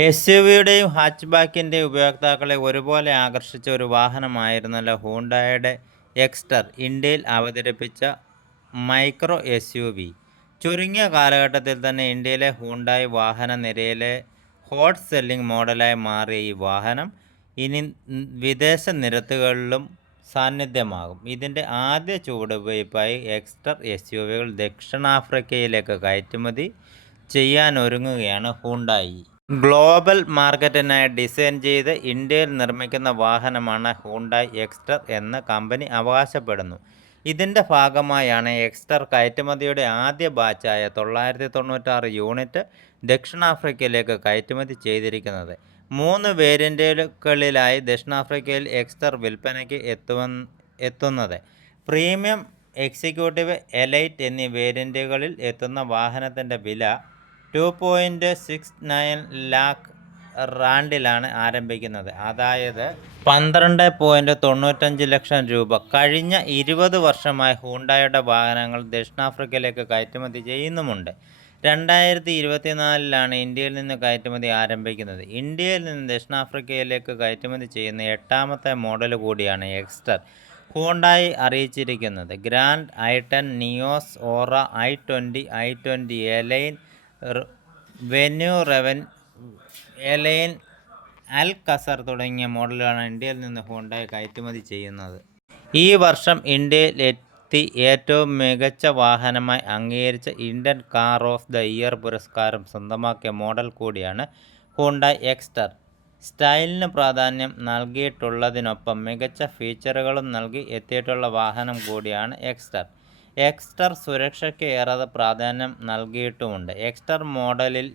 S U വിയുടെയും ഹാച്ച് ബാക്കിന്റെയും ഉപയോക്താക്കളെ ഒരുപോലെ ആകർഷിച്ച ഒരു വാഹനമായിരുന്നല്ലോ ഹൂണ്ടായുടെ എക്സ്റ്റർ ഇന്ത്യയിൽ അവതരിപ്പിച്ച മൈക്രോ എസ് യു വി ചുരുങ്ങിയ കാലഘട്ടത്തിൽ തന്നെ ഇന്ത്യയിലെ ഹൂണ്ടായി വാഹന നിരയിലെ ഹോട്ട് സെല്ലിംഗ് മോഡലായി മാറിയ ഈ വാഹനം ഇനി വിദേശ നിരത്തുകളിലും സാന്നിധ്യമാകും. ഇതിന്റെ ആദ്യ ചുവടുവയ്പായി എക്സ്റ്റർ എസ് യു വികൾ ദക്ഷിണാഫ്രിക്കയിലേക്ക് കയറ്റുമതി ചെയ്യാനൊരുങ്ങുകയാണ് ഹൂണ്ടായി ഗ്ലോബൽ മാർക്കറ്റിനായി ഡിസൈൻ ചെയ്ത് ഇന്ത്യയിൽ നിർമ്മിക്കുന്ന വാഹനമാണ് ഹൂണ്ടായി എക്സ്റ്റർ എന്ന് കമ്പനി അവകാശപ്പെടുന്നു. ഇതിന്റെ ഭാഗമായാണ് എക്സ്റ്റർ കയറ്റുമതിയുടെ ആദ്യ ബാച്ചായ തൊള്ളായിരത്തി തൊണ്ണൂറ്റാറ് യൂണിറ്റ് ദക്ഷിണാഫ്രിക്കയിലേക്ക് കയറ്റുമതി ചെയ്തിരിക്കുന്നത്. മൂന്ന് വേരിയന്റുകളിലായി ദക്ഷിണാഫ്രിക്കയിൽ എക്സ്റ്റർ വിൽപ്പനയ്ക്ക് എത്തുവ എത്തുന്നത്. പ്രീമിയം എക്സിക്യൂട്ടീവ് എലൈറ്റ് എന്നീ വേരിയന്റുകളിൽ എത്തുന്ന വാഹനത്തിന്റെ വില two point six nine lakh റാണ്ടിലാണ് ആരംഭിക്കുന്നത്. അതായത് പന്ത്രണ്ട് പോയിന്റ് തൊണ്ണൂറ്റഞ്ച് ലക്ഷം രൂപ. കഴിഞ്ഞ ഇരുപത് വർഷമായി ഹൂണ്ടായുടെ വാഹനങ്ങൾ ദക്ഷിണാഫ്രിക്കയിലേക്ക് കയറ്റുമതി ചെയ്യുന്നുമുണ്ട്. രണ്ടായിരത്തി ഇരുപത്തിനാലിലാണ് ഇന്ത്യയിൽ നിന്ന് കയറ്റുമതി ആരംഭിക്കുന്നത്. ഇന്ത്യയിൽ നിന്ന് ദക്ഷിണാഫ്രിക്കയിലേക്ക് കയറ്റുമതി ചെയ്യുന്ന എട്ടാമത്തെ മോഡൽ കൂടിയാണ് എക്സ്റ്റർ. ഹൂണ്ടായി അറിയിച്ചിരിക്കുന്നത്. Grand i ten Nios Aura i twenty i twenty N Line Venue Rev N Line Alcazar തുടങ്ങിയ മോഡലുകളാണ് ഇന്ത്യയിൽ നിന്ന് ഹോണ്ടായി കയറ്റുമതി ചെയ്യുന്നത്. ഈ വർഷം ഇന്ത്യയിൽ എത്തി ഏറ്റവും മികച്ച വാഹനമായി അംഗീകരിച്ച Indian car of the year പുരസ്കാരം സ്വന്തമാക്കിയ മോഡൽ കൂടിയാണ് ഹോണ്ടായി എക്സ്റ്റർ സ്റ്റൈലിന് പ്രാധാന്യം നൽകിയിട്ടുള്ളതിനൊപ്പം മികച്ച ഫീച്ചറുകളും നൽകി എത്തിയിട്ടുള്ള വാഹനം കൂടിയാണ് എക്സ്റ്റർ എക്സ്റ്റർ സുരക്ഷയ്ക്ക് ഏറെ പ്രാധാന്യം നൽകിയിട്ടുമുണ്ട്. എക്സ്റ്റർ മോഡലിൽ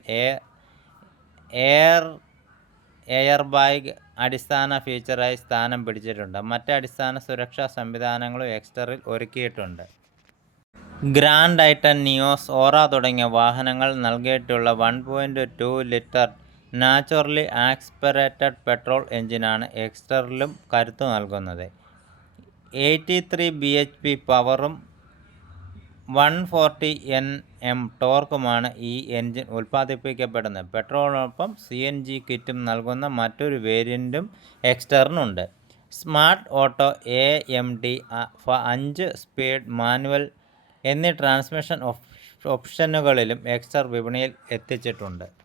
എയർ എയർ ബാഗ് അടിസ്ഥാന ഫീച്ചറായി സ്ഥാനം പിടിച്ചിട്ടുണ്ട്. മറ്റ് അടിസ്ഥാന സുരക്ഷാ സംവിധാനങ്ങളും എക്സ്റ്ററിൽ ഒരുക്കിയിട്ടുണ്ട്. ഗ്രാൻഡ് ഐറ്റൻ നിയോസ് ഓറ തുടങ്ങിയ വാഹനങ്ങൾ നൽകിയിട്ടുള്ള one point two litre naturally aspirated petrol എഞ്ചിനാണ് എക്സ്റ്ററിലും കരുത്തു നൽകുന്നത്. Eighty three B H P പവറും വൺ ഫോർട്ടി എൻ എം ടോർക്കുമാണ് ഈ എൻജിൻ ഉൽപ്പാദിപ്പിക്കപ്പെടുന്നത്. പെട്രോളിനൊപ്പം സി എൻ ജി കിറ്റും നൽകുന്ന മറ്റൊരു വേരിയന്റും എക്സ്റ്ററിനുണ്ട്. Smart auto A M D അഞ്ച് സ്പീഡ് മാനുവൽ എന്നീ ട്രാൻസ്മിഷൻ ഓപ്ഷനുകളിലും എക്സ്റ്റർ വിപണിയിൽ എത്തിച്ചിട്ടുണ്ട്.